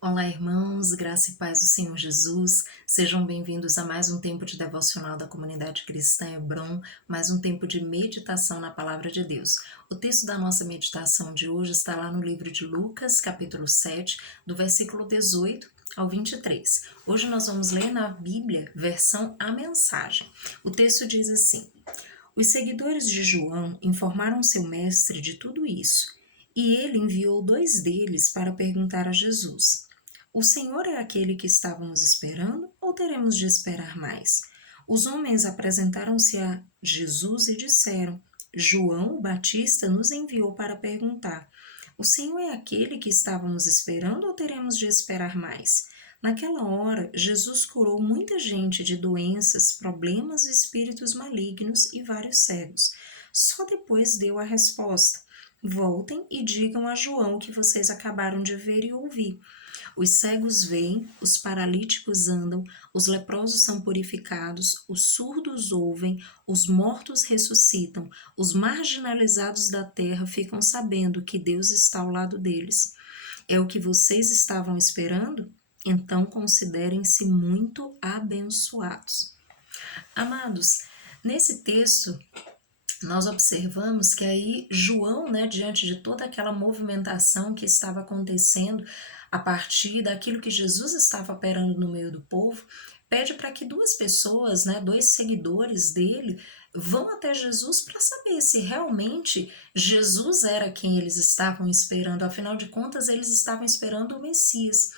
Olá, irmãos, graça e paz do Senhor Jesus. Sejam bem-vindos a mais um tempo de devocional da comunidade cristã Hebron, mais um tempo de meditação na palavra de Deus. O texto da nossa meditação de hoje está lá no livro de Lucas, capítulo 7, do versículo 18 ao 23. Hoje nós vamos ler na Bíblia, versão A Mensagem. O texto diz assim: Os seguidores de João informaram seu mestre de tudo isso, e ele enviou 2 deles para perguntar a Jesus: O Senhor é aquele que estávamos esperando ou teremos de esperar mais? Os homens apresentaram-se a Jesus e disseram: João o Batista nos enviou para perguntar: O Senhor é aquele que estávamos esperando ou teremos de esperar mais? Naquela hora, Jesus curou muita gente de doenças, problemas e espíritos malignos e vários cegos. Só depois deu a resposta: Voltem e digam a João o que vocês acabaram de ver e ouvir. Os cegos veem, os paralíticos andam, os leprosos são purificados, os surdos ouvem, os mortos ressuscitam, os marginalizados da terra ficam sabendo que Deus está ao lado deles. É o que vocês estavam esperando? Então considerem-se muito abençoados. Amados, nesse texto nós observamos que aí João, né, diante de toda aquela movimentação que estava acontecendo a partir daquilo que Jesus estava operando no meio do povo, pede para que 2 pessoas, né, 2 seguidores dele, vão até Jesus para saber se realmente Jesus era quem eles estavam esperando. Afinal de contas, eles estavam esperando o Messias.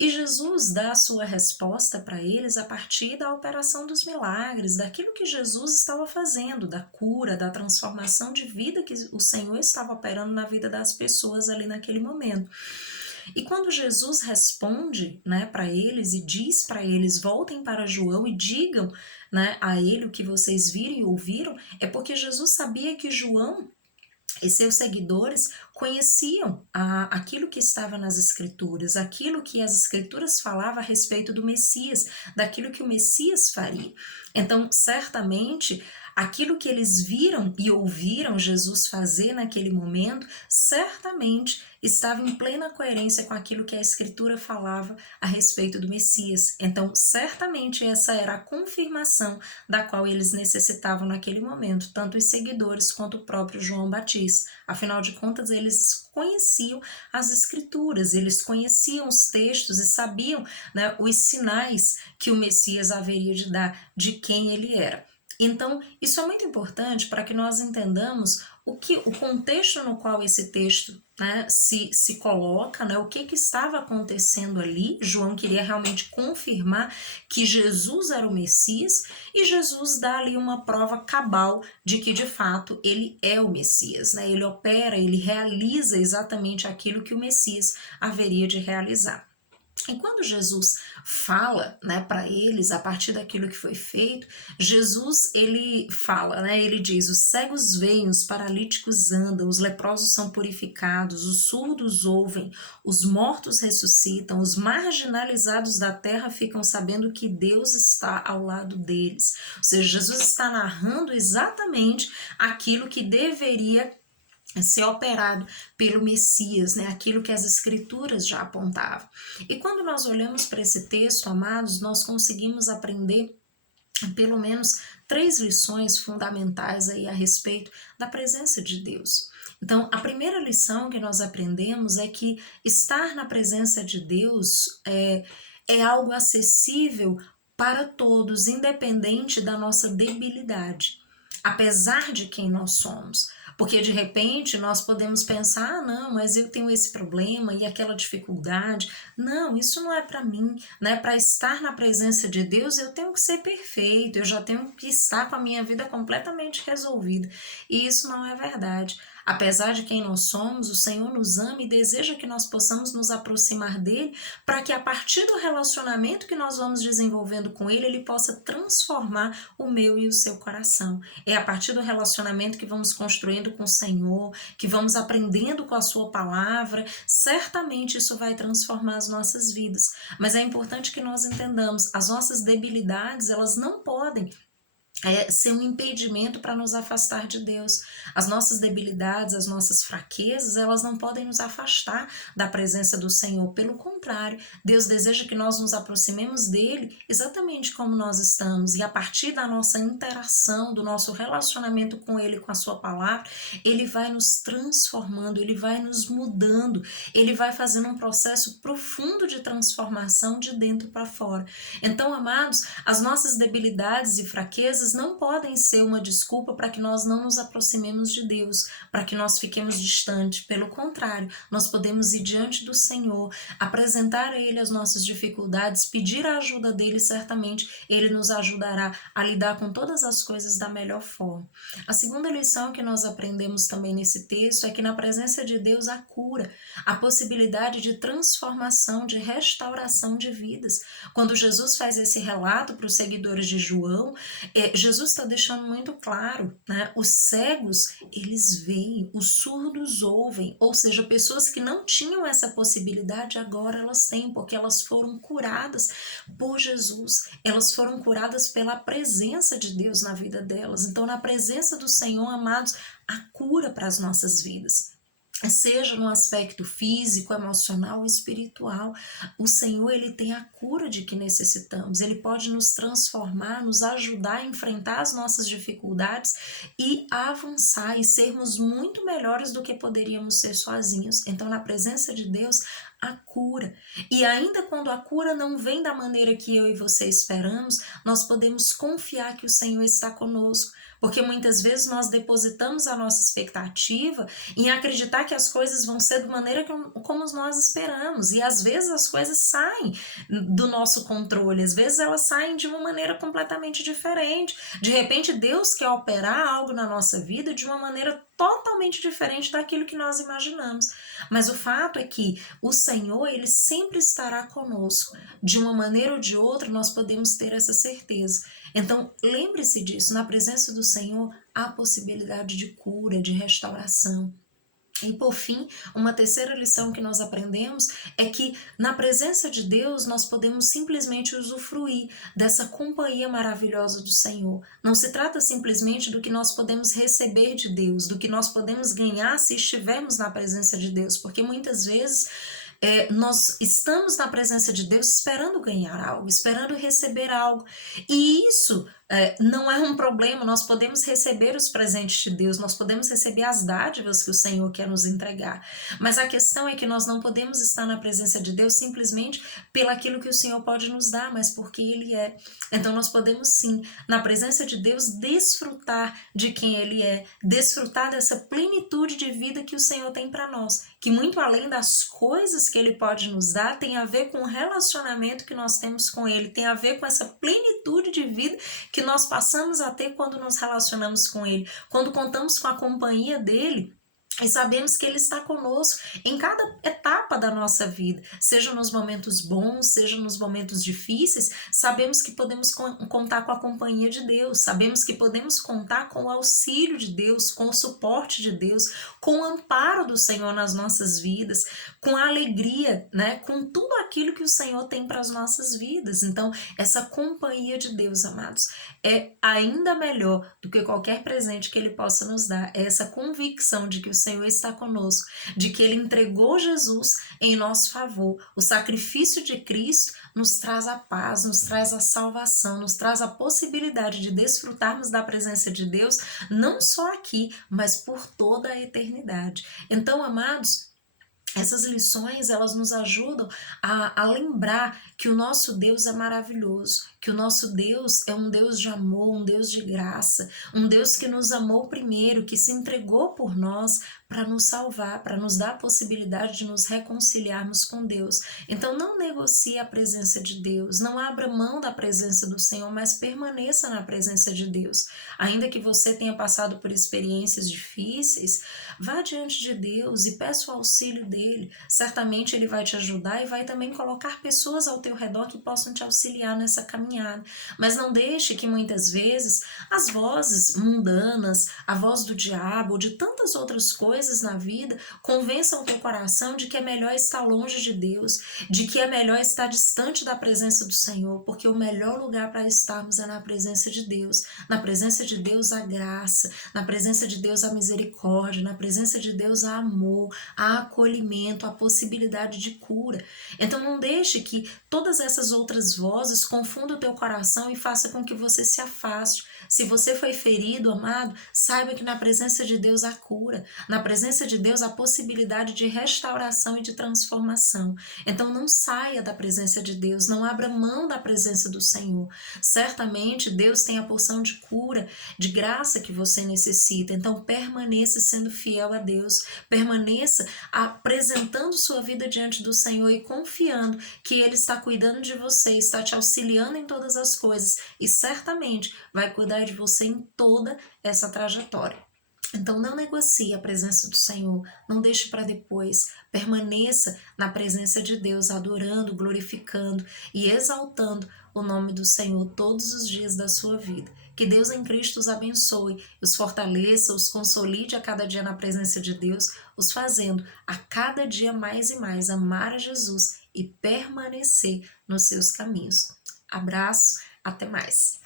E Jesus dá a sua resposta para eles a partir da operação dos milagres, daquilo que Jesus estava fazendo, da cura, da transformação de vida que o Senhor estava operando na vida das pessoas ali naquele momento. E quando Jesus responde, né, para eles e diz para eles: voltem para João e digam, né, a ele o que vocês viram e ouviram, é porque Jesus sabia que João e seus seguidores conheciam aquilo que estava nas Escrituras, aquilo que as Escrituras falavam a respeito do Messias, daquilo que o Messias faria. Então, certamente, aquilo que eles viram e ouviram Jesus fazer naquele momento, certamente estava em plena coerência com aquilo que a Escritura falava a respeito do Messias. Então, certamente essa era a confirmação da qual eles necessitavam naquele momento, tanto os seguidores quanto o próprio João Batista. Afinal de contas, eles conheciam as Escrituras, eles conheciam os textos e sabiam, né, os sinais que o Messias haveria de dar, de quem ele era. Então, isso é muito importante para que nós entendamos o contexto no qual esse texto, né, se coloca, né, o que estava acontecendo ali. João queria realmente confirmar que Jesus era o Messias, e Jesus dá ali uma prova cabal de que de fato ele é o Messias, né? Ele opera, ele realiza exatamente aquilo que o Messias haveria de realizar. E quando Jesus fala, né, para eles a partir daquilo que foi feito, Jesus ele fala, né, ele diz: os cegos veem, os paralíticos andam, os leprosos são purificados, os surdos ouvem, os mortos ressuscitam, os marginalizados da terra ficam sabendo que Deus está ao lado deles. Ou seja, Jesus está narrando exatamente aquilo que deveria ser operado pelo Messias, né? Aquilo que as Escrituras já apontavam. E quando nós olhamos para esse texto, amados, nós conseguimos aprender pelo menos 3 lições fundamentais aí a respeito da presença de Deus. Então, a primeira lição que nós aprendemos é que estar na presença de Deus é algo acessível para todos, independente da nossa debilidade, apesar de quem nós somos. Porque de repente nós podemos pensar: ah, não, mas eu tenho esse problema e aquela dificuldade. Não, isso não é para mim, né? Para estar na presença de Deus, eu tenho que ser perfeito, eu já tenho que estar com a minha vida completamente resolvida. E isso não é verdade. Apesar de quem nós somos, o Senhor nos ama e deseja que nós possamos nos aproximar dele, para que a partir do relacionamento que nós vamos desenvolvendo com ele possa transformar o meu e o seu coração. É a partir do relacionamento que vamos construindo com o Senhor, que vamos aprendendo com a sua palavra, certamente isso vai transformar as nossas vidas. Mas é importante que nós entendamos: as nossas debilidades, elas não podem ser um impedimento para nos afastar de Deus. As nossas debilidades, as nossas fraquezas, elas não podem nos afastar da presença do Senhor. Pelo contrário, Deus deseja que nós nos aproximemos dele exatamente como nós estamos. E a partir da nossa interação, do nosso relacionamento com ele, com a sua palavra, ele vai nos transformando, ele vai nos mudando, ele vai fazendo um processo profundo de transformação de dentro para fora. Então, amados, as nossas debilidades e fraquezas não podem ser uma desculpa para que nós não nos aproximemos de Deus, para que nós fiquemos distantes. Pelo contrário, nós podemos ir diante do Senhor, apresentar a Ele as nossas dificuldades, pedir a ajuda dEle, certamente Ele nos ajudará a lidar com todas as coisas da melhor forma. A segunda lição que nós aprendemos também nesse texto é que na presença de Deus há cura, a possibilidade de transformação, de restauração de vidas. Quando Jesus faz esse relato para os seguidores de João, Jesus está deixando muito claro, né? Os cegos, eles veem, os surdos ouvem, ou seja, pessoas que não tinham essa possibilidade, agora elas têm, porque elas foram curadas por Jesus, elas foram curadas pela presença de Deus na vida delas. Então, na presença do Senhor, amados, há cura para as nossas vidas. Seja no aspecto físico, emocional ou espiritual, o Senhor, ele tem a cura de que necessitamos, ele pode nos transformar, nos ajudar a enfrentar as nossas dificuldades e avançar e sermos muito melhores do que poderíamos ser sozinhos. Então, na presença de Deus, a cura. E ainda quando a cura não vem da maneira que eu e você esperamos, nós podemos confiar que o Senhor está conosco, porque muitas vezes nós depositamos a nossa expectativa em acreditar que as coisas vão ser da maneira como nós esperamos, e às vezes as coisas saem do nosso controle, às vezes elas saem de uma maneira completamente diferente. De repente Deus quer operar algo na nossa vida de uma maneira totalmente diferente daquilo que nós imaginamos. Mas o fato é que o Senhor, ele sempre estará conosco. De uma maneira ou de outra, nós podemos ter essa certeza. Então, lembre-se disso, na presença do Senhor há possibilidade de cura, de restauração. E por fim, uma terceira lição que nós aprendemos é que na presença de Deus nós podemos simplesmente usufruir dessa companhia maravilhosa do Senhor. Não se trata simplesmente do que nós podemos receber de Deus, do que nós podemos ganhar se estivermos na presença de Deus, porque muitas vezes nós estamos na presença de Deus esperando ganhar algo, esperando receber algo, e isso não é um problema. Nós podemos receber os presentes de Deus, nós podemos receber as dádivas que o Senhor quer nos entregar, mas a questão é que nós não podemos estar na presença de Deus simplesmente pelaquilo que o Senhor pode nos dar, mas porque Ele é. Então nós podemos sim, na presença de Deus, desfrutar de quem Ele é, desfrutar dessa plenitude de vida que o Senhor tem para nós, que muito além das coisas que Ele pode nos dar, tem a ver com o relacionamento que nós temos com Ele, tem a ver com essa plenitude de vida que nós passamos a ter quando nos relacionamos com Ele, quando contamos com a companhia dEle, e sabemos que Ele está conosco em cada etapa da nossa vida, seja nos momentos bons, seja nos momentos difíceis. Sabemos que podemos contar com a companhia de Deus, sabemos que podemos contar com o auxílio de Deus, com o suporte de Deus, com o amparo do Senhor nas nossas vidas, com a alegria, né? Com tudo aquilo que o Senhor tem para as nossas vidas. Então, essa companhia de Deus, amados, é ainda melhor do que qualquer presente que Ele possa nos dar. É essa convicção de que o Senhor está conosco, de que Ele entregou Jesus em nosso favor. O sacrifício de Cristo nos traz a paz, nos traz a salvação, nos traz a possibilidade de desfrutarmos da presença de Deus, não só aqui, mas por toda a eternidade. Então, amados, essas lições, elas nos ajudam a lembrar que o nosso Deus é maravilhoso, que o nosso Deus é um Deus de amor, um Deus de graça, um Deus que nos amou primeiro, que se entregou por nós para nos salvar, para nos dar a possibilidade de nos reconciliarmos com Deus. Então não negocie a presença de Deus, não abra mão da presença do Senhor, mas permaneça na presença de Deus. Ainda que você tenha passado por experiências difíceis, vá diante de Deus e peça o auxílio dele. Certamente ele vai te ajudar e vai também colocar pessoas ao teu redor que possam te auxiliar nessa caminhada. Mas não deixe que muitas vezes as vozes mundanas, a voz do diabo ou de tantas outras coisas coisas na vida convençam o teu coração de que é melhor estar longe de Deus, de que é melhor estar distante da presença do Senhor, porque o melhor lugar para estarmos é na presença de Deus. Na presença de Deus há graça, na presença de Deus há misericórdia, na presença de Deus há amor, há acolhimento, há possibilidade de cura. Então não deixe que todas essas outras vozes confundam o teu coração e faça com que você se afaste. Se você foi ferido, amado, saiba que na presença de Deus há cura, na presença de Deus há possibilidade de restauração e de transformação. Então não saia da presença de Deus, não abra mão da presença do Senhor. Certamente Deus tem a porção de cura, de graça que você necessita. Então permaneça sendo fiel a Deus, permaneça apresentando sua vida diante do Senhor e confiando que Ele está cuidando de você, está te auxiliando em todas as coisas e certamente vai cuidar de você em toda essa trajetória. Então não negocie a presença do Senhor, não deixe para depois, permaneça na presença de Deus, adorando, glorificando e exaltando o nome do Senhor todos os dias da sua vida. Que Deus em Cristo os abençoe, os fortaleça, os consolide a cada dia na presença de Deus, os fazendo a cada dia mais e mais amar a Jesus e permanecer nos seus caminhos. Abraço, até mais.